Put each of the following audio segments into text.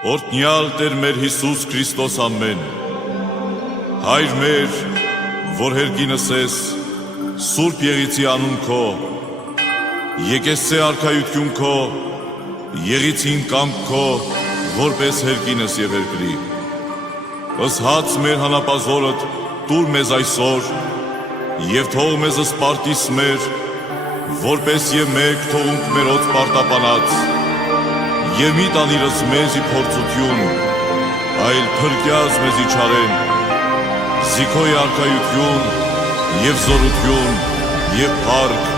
Օրհնյալ Տեր մեր Հիսուս Քրիստոս ամեն, Հայր մեր, որ հերկինս ես, Սուրբ Եղիցի անուն քո, եկեսցե արքայություն քո, Եղիցին կամք քո, որպես հերկինս եւ երկրի։ Ըսհաց մեր հանապազորդ տուր մեզ այսօր, եւ թող մեզ սպարտիս մեր, որպես եւ մեկ թողունք մերոց պարտապանած, եւ մի տանիրս մեզի փորձություն, այլ փրկյաց մեզի չարեն, զիքոյ արքայություն եւ զորություն եւ փառք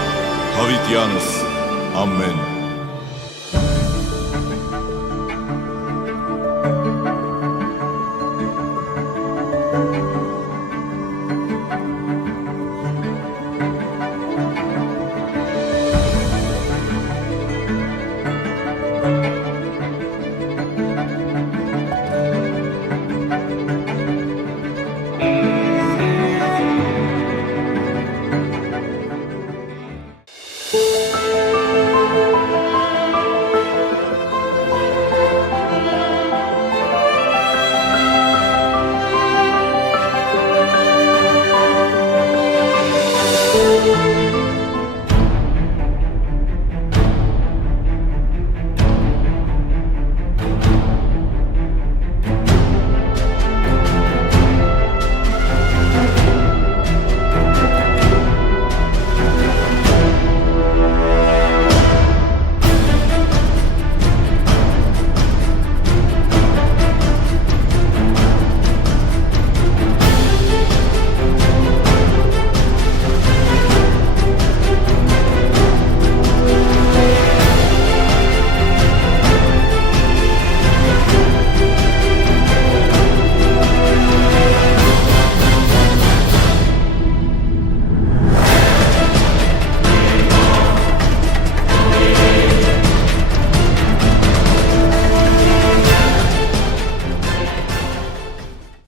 հավիտյանս, ամեն։